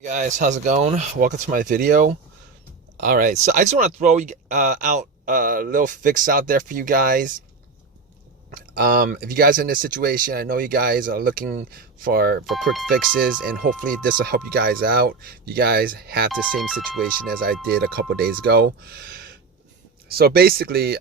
Hey guys, how's it going? Welcome to my video. All right, so I just want to throw out a little fix out there for you guys. If you guys are in this situation, I know you guys are looking for quick fixes, and hopefully this will help you guys out. You guys have the same situation as I did a couple days ago. So basically,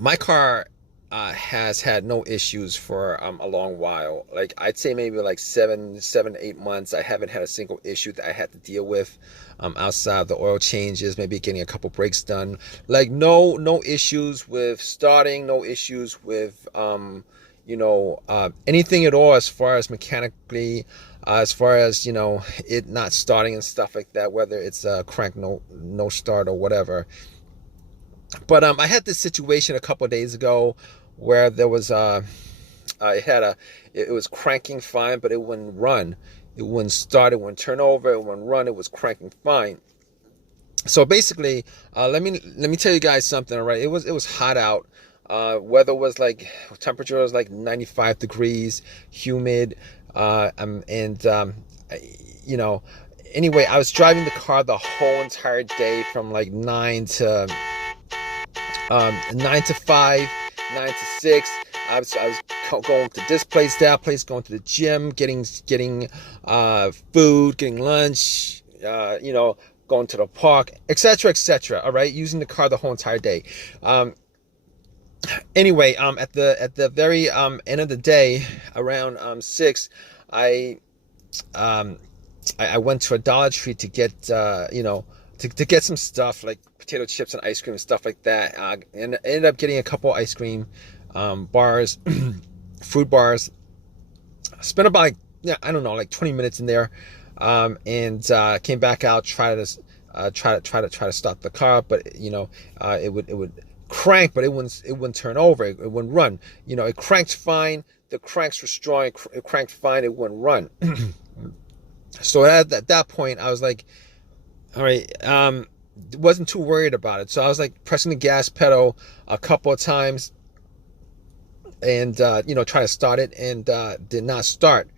my car has had no issues for a long while. Like I'd say maybe like 8 months. I haven't had a single issue that I had to deal with outside of the oil changes, maybe getting a couple brakes done. Like no issues with starting, no issues with anything at all as far as mechanically, as far as it not starting and stuff like that. Whether it's a crank no start or whatever. But I had this situation a couple of days ago where there was it was cranking fine, but it wouldn't run. It wouldn't start, it wouldn't turn over, it wouldn't run, it was cranking fine. So basically, let me tell you guys something, all right? It was hot out. Weather was like, temperature was like 95 degrees, humid, you know, anyway, I was driving the car the whole entire day from like 9 to 5, 9 to 6. I was going to this place, that place, going to the gym, getting food, getting lunch, going to the park, etc., etc. All right, using the car the whole entire day. Anyway, at the very end of the day, around 6, I went to a Dollar Tree to get to get some stuff like potato chips and ice cream and stuff like that. And I ended up getting a couple ice cream bars, fruit bars. Spent about I don't know, like 20 minutes in there, and came back out, try to start the car, but it would crank, but it wouldn't turn over, it wouldn't run. It cranked fine. The cranks were strong. It cranked fine. It wouldn't run. So at that point, I was like, all right, wasn't too worried about it. So I was like pressing the gas pedal a couple of times and try to start it, and did not start.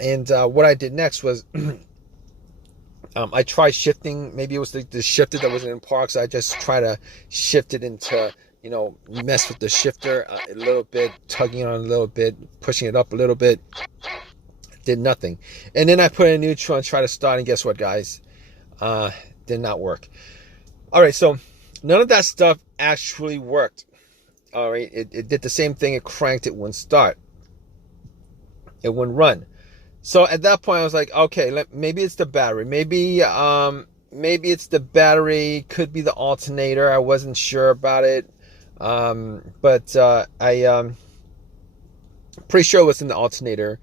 And what I did next was I tried shifting. Maybe it was the shifter that wasn't in park, so I just try to shift it into, mess with the shifter a little bit, tugging on it a little bit, pushing it up a little bit. Did nothing. And then I put in neutral and tried to start, and guess what, guys? Did not work. All right, so none of that stuff actually worked. All right, it did the same thing. It cranked, it wouldn't start, it wouldn't run. So at that point I was like, okay, maybe it's the battery, maybe it's the battery, could be the alternator. I wasn't sure about it, but I pretty sure it was in the alternator,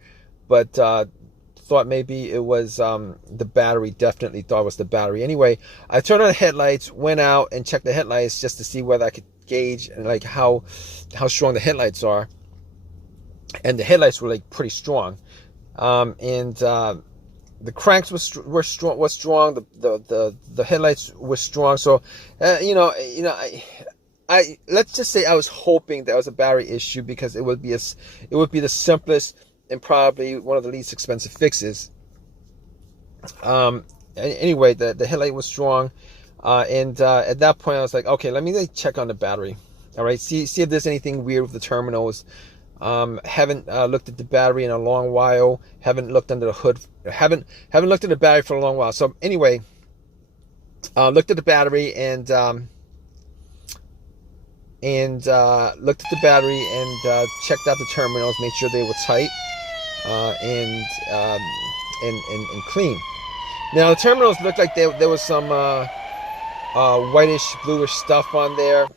but thought maybe it was the battery. Definitely thought it was the battery. Anyway, I turned on the headlights, went out and checked the headlights just to see whether I could gauge like how strong the headlights are, and the headlights were like pretty strong, and the cranks were strong. The headlights were strong. So I let's just say I was hoping that was a battery issue, because it would be the simplest and probably one of the least expensive fixes. Anyway, the headlight was strong, and at that point I was like, okay, let me check on the battery. All right, see if there's anything weird with the terminals. Haven't looked at the battery in a long while. Haven't looked under the hood. Haven't looked at the battery for a long while. So anyway, looked at the battery and looked at the battery and checked out the terminals, made sure they were tight, and clean. Now the terminals looked like there was some whitish, bluish stuff on there.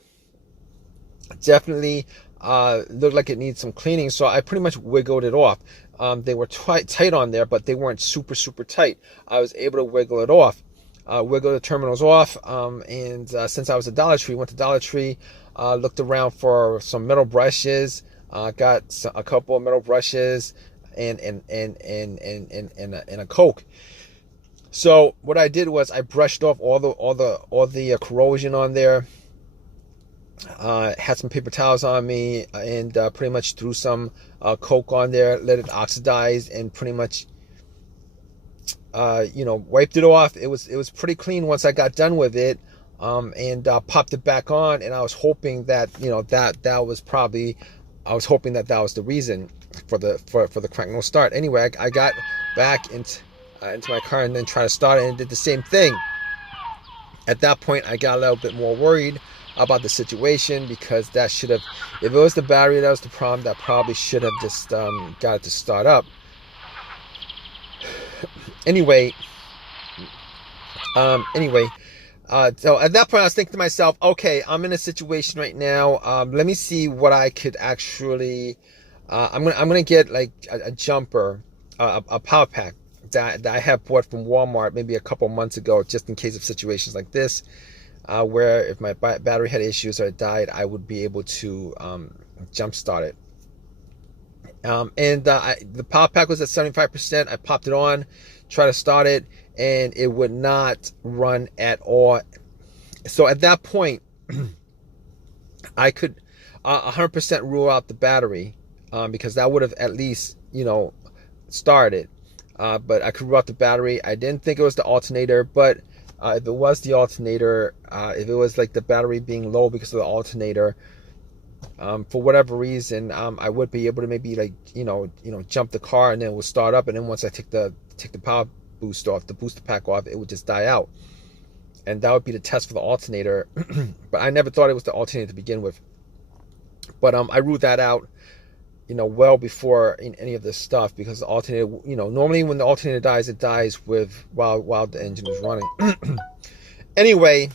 Definitely looked like it needs some cleaning, so I pretty much wiggled it off. They were tight on there, but they weren't super tight. I was able to wiggle it off, wiggle the terminals off, and since I was at Dollar Tree, went to Dollar Tree, looked around for some metal brushes, got a couple of metal brushes and a Coke. So what I did was I brushed off all the corrosion on there. Had some paper towels on me, and pretty much threw some Coke on there, let it oxidize, and pretty much wiped it off. It was pretty clean once I got done with it, and popped it back on. And I was hoping that that was probably, I was hoping that that was the reason for the crank no start. Anyway, I got back into my car and then tried to start it and did the same thing. At that point, I got a little bit more worried about the situation, because that should have, if it was the battery that was the problem, that probably should have just got it to start up. Anyway, so at that point I was thinking to myself, okay, I'm in a situation right now. Let me see what I could actually. I'm gonna get like a jumper, a power pack that I have bought from Walmart maybe a couple months ago, just in case of situations like this, where if my battery had issues or it died, I would be able to jump start it. The power pack was at 75%. I popped it on, tried to start it, and it would not run at all. So at that point, I could 100% rule out the battery, because that would have at least started. But I could rule out the battery. I didn't think it was the alternator, but if it was the alternator, if it was like the battery being low because of the alternator, for whatever reason, I would be able to maybe like jump the car, and then it would start up, and then once I take the power boost off, the booster pack off, it would just die out, and that would be the test for the alternator. But I never thought it was the alternator to begin with. But I ruled that out, well before any of this stuff, because the alternator, normally when the alternator dies, it dies while the engine is running. Anyway,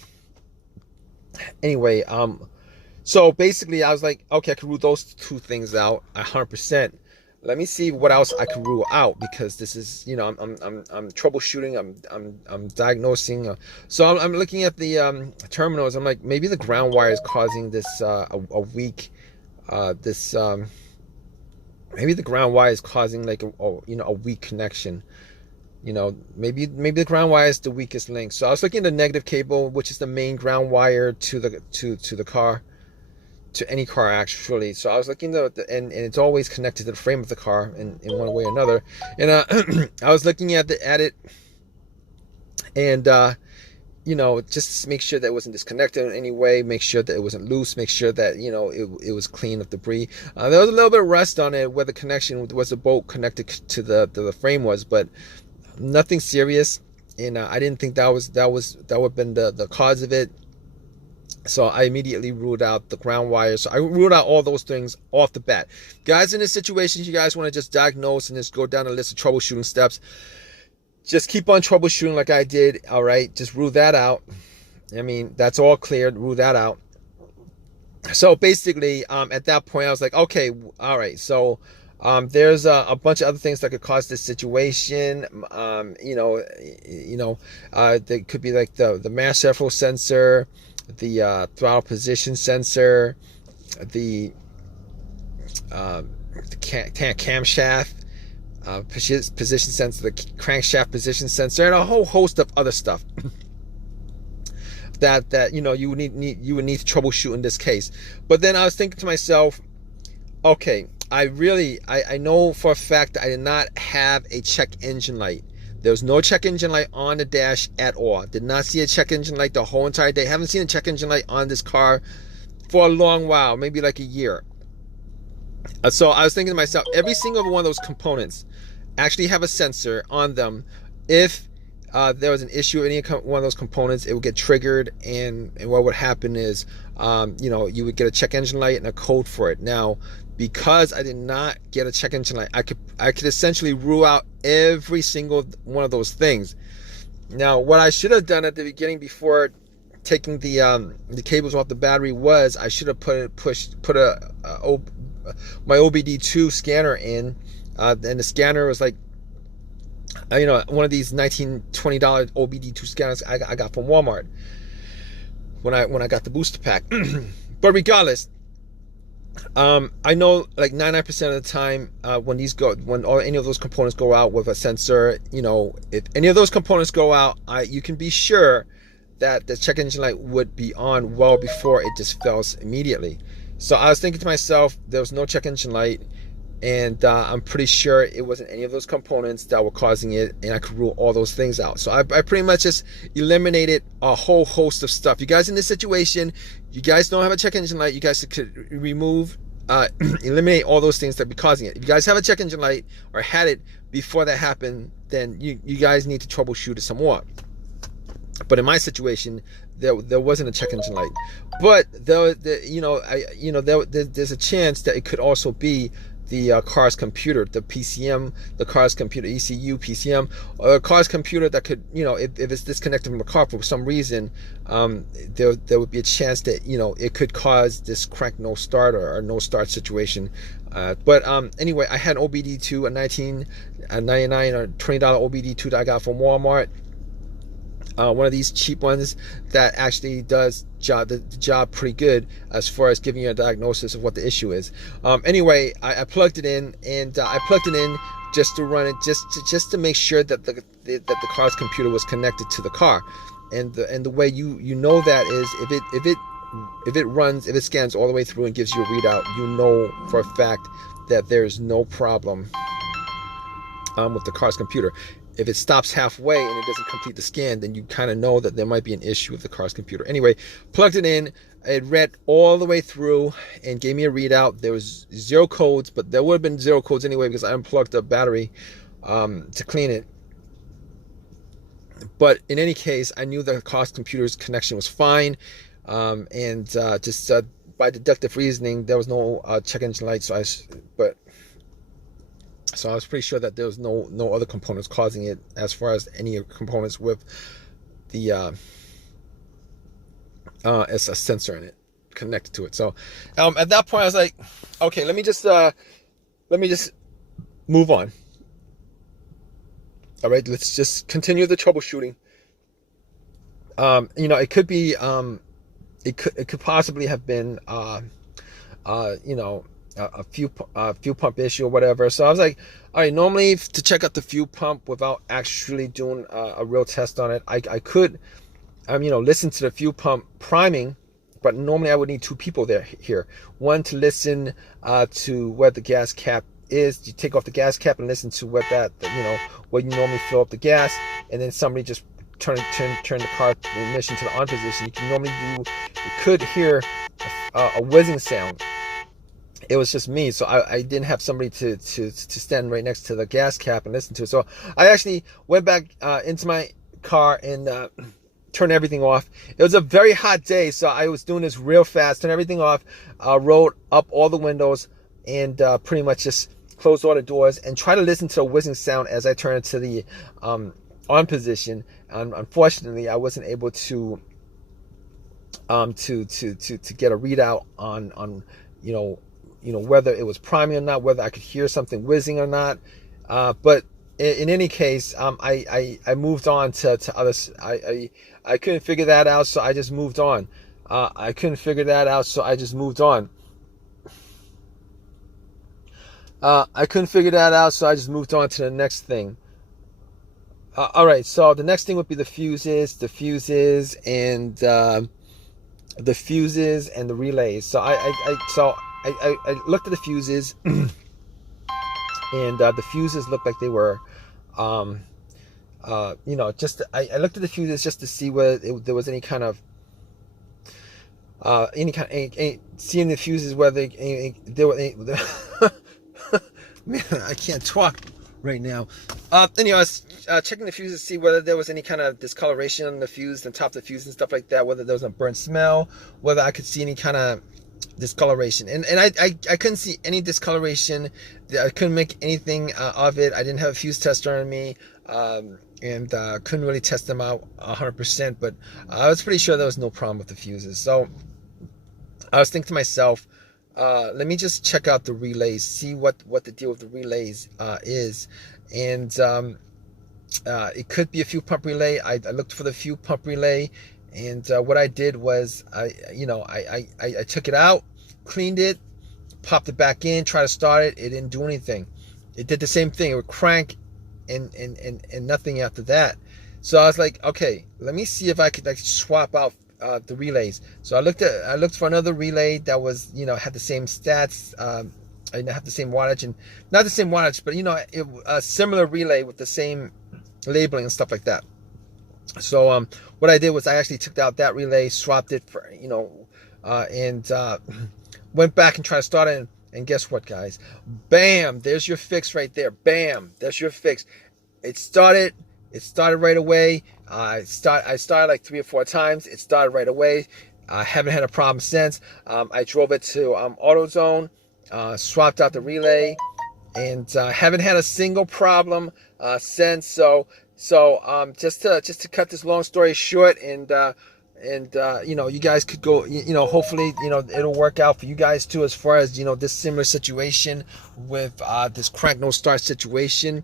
so basically I was like, okay, I can rule those two things out 100%. Let me see what else I can rule out, because this is, I'm troubleshooting, I'm diagnosing. So I'm looking at the terminals. I'm like, maybe the ground wire is causing this a weak maybe the ground wire is causing like a weak connection. Maybe the ground wire is the weakest link. So I was looking at the negative cable, which is the main ground wire to the car, to any car actually. So I was looking and it's always connected to the frame of the car in one way or another. And I was looking at it, and just make sure that it wasn't disconnected in any way, make sure that it wasn't loose, make sure that it was clean of debris. There was a little bit of rust on it where the connection was, the bolt connected to the frame was, but nothing serious. And I didn't think that would have been the cause of it. So I immediately ruled out the ground wire. So I ruled out all those things off the bat. Guys, in this situation, you guys want to just diagnose and just go down a list of troubleshooting steps. Just keep on troubleshooting like I did. All right, just rule that out. I mean, that's all cleared. Rule that out. So basically, at that point, I was like, okay, all right. So there's a bunch of other things that could cause this situation. They could be like the mass airflow sensor, the throttle position sensor, the camshaft position sensor, the crankshaft position sensor, and a whole host of other stuff that you would need to troubleshoot in this case. But then I was thinking to myself, okay, I know for a fact that I did not have a check engine light. There was no check engine light on the dash at all. Did not see a check engine light the whole entire day. Haven't seen a check engine light on this car for a long while, maybe like a year. So I was thinking to myself, every single one of those components actually have a sensor on them. If there was an issue with any one of those components, it would get triggered, and what would happen is, you would get a check engine light and a code for it. Now, because I did not get a check engine light, I could essentially rule out every single one of those things. Now, what I should have done at the beginning before taking the cables off the battery was I should have put my OBD2 scanner in, and the scanner was like, one of these $19-20 OBD2 scanners I got from Walmart when I got the booster pack. But regardless, I know like 99% of the time when any of those components go out with a sensor, if any of those components go out, you can be sure that the check engine light would be on well before it just fails immediately. So I was thinking to myself, there was no check engine light. and I'm pretty sure it wasn't any of those components that were causing it, and I could rule all those things out. So I pretty much just eliminated a whole host of stuff. You guys in this situation, you guys don't have a check engine light, you guys could remove, eliminate all those things that be causing it. If you guys have a check engine light or had it before that happened, then you guys need to troubleshoot it some more. But in my situation, there wasn't a check engine light, but there's a chance that it could also be the car's computer, the PCM, the car's computer, ECU, PCM, or a car's computer that could, if it's disconnected from the car for some reason, there would be a chance that, it could cause this crank no start or no start situation. But anyway, I had an OBD2, a $19.99 or $20 OBD2 that I got from Walmart. One of these cheap ones that actually does the job pretty good as far as giving you a diagnosis of what the issue is. Anyway, I plugged it in, and I plugged it in just to run it, just to make sure that the car's computer was connected to the car. And the way you know that is if it scans all the way through and gives you a readout, you know for a fact that there's no problem with the car's computer. If it stops halfway and it doesn't complete the scan, then you kind of know that there might be an issue with the car's computer. Anyway, plugged it in, it read all the way through and gave me a readout. There was 0 codes, but there would have been 0 codes anyway because I unplugged the battery to clean it. But in any case, I knew the car's computer's connection was fine, and just by deductive reasoning, there was no check engine light. So I was pretty sure that there was no other components causing it, as far as any components with the as a sensor in it connected to it. So at that point I was like, okay, let me just move on. All right, let's just continue the troubleshooting. It could be it could possibly have been a fuel pump issue or whatever. So I was like, all right, normally to check out the fuel pump without actually doing a real test on it, I could listen to the fuel pump priming, but normally I would need 2 people here. One to listen to where the gas cap is. You take off the gas cap and listen to where where you normally fill up the gas, and then somebody just turn the car ignition to the on position. You could hear a whizzing sound. It was just me, so I didn't have somebody to stand right next to the gas cap and listen to it. So I actually went back into my car and turned everything off. It was a very hot day, so I was doing this real fast. Turned everything off, rolled up all the windows, and pretty much just closed all the doors and tried to listen to the whizzing sound as I turned to the on position. Unfortunately, I wasn't able to get a readout on whether it was priming or not, whether I could hear something whizzing or not. But in any case, I moved on to others. I couldn't figure that out, so I just moved on. I couldn't figure that out, so I just moved on. I couldn't figure that out, so I just moved on to the next thing. All right, so the next thing would be the fuses and the relays. So I looked at the fuses, and the fuses looked like they were, I looked at the fuses just to see whether there was any kind of, seeing the fuses whether there were. Man, I can't talk right now. Anyway, I was checking the fuses to see whether there was any kind of discoloration on the fuse, the top of the fuse and stuff like that, whether there was a burnt smell, whether I could see any kind of discoloration. And I couldn't see any discoloration. I couldn't make anything of it. I didn't have a fuse tester on me, and couldn't really test them out 100%, but I was pretty sure there was no problem with the fuses. So I was thinking to myself, let me just check out the relays, see what the deal with the relays is. And it could be a fuel pump relay. I looked for the fuel pump relay, and what I did was I took it out, cleaned it, popped it back in, tried to start it. It didn't do anything. It did the same thing. It would crank and nothing after that. So I was like, okay, let me see if I could swap out the relays. So I looked for another relay that was, had the same stats, I didn't have the same wattage, and not the same wattage, but a similar relay with the same labeling and stuff like that. So what I did was I actually took out that relay, swapped it for and went back and tried to start it. And guess what, guys? Bam! There's your fix right there. Bam! That's your fix. It started right away. I started like 3 or 4 times. It started right away. I haven't had a problem since. I drove it to AutoZone, swapped out the relay, and haven't had a single problem since. So just to cut this long story short, and you guys could go, hopefully it'll work out for you guys too, as far as this similar situation with this crank no start situation.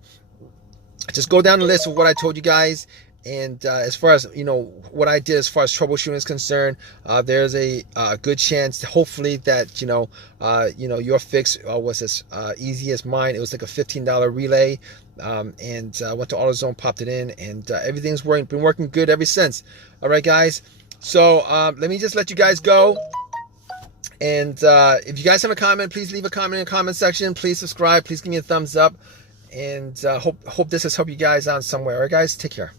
Just go down the list of what I told you guys, and as far as what I did as far as troubleshooting is concerned, there's a good chance, hopefully, that your fix was as easy as mine. It was like a $15 relay, and I went to AutoZone, popped it in, and everything's been working good ever since. All right, guys. So let me just let you guys go. And if you guys have a comment, please leave a comment in the comment section. Please subscribe. Please give me a thumbs up. And hope this has helped you guys out somewhere. All right, guys, take care.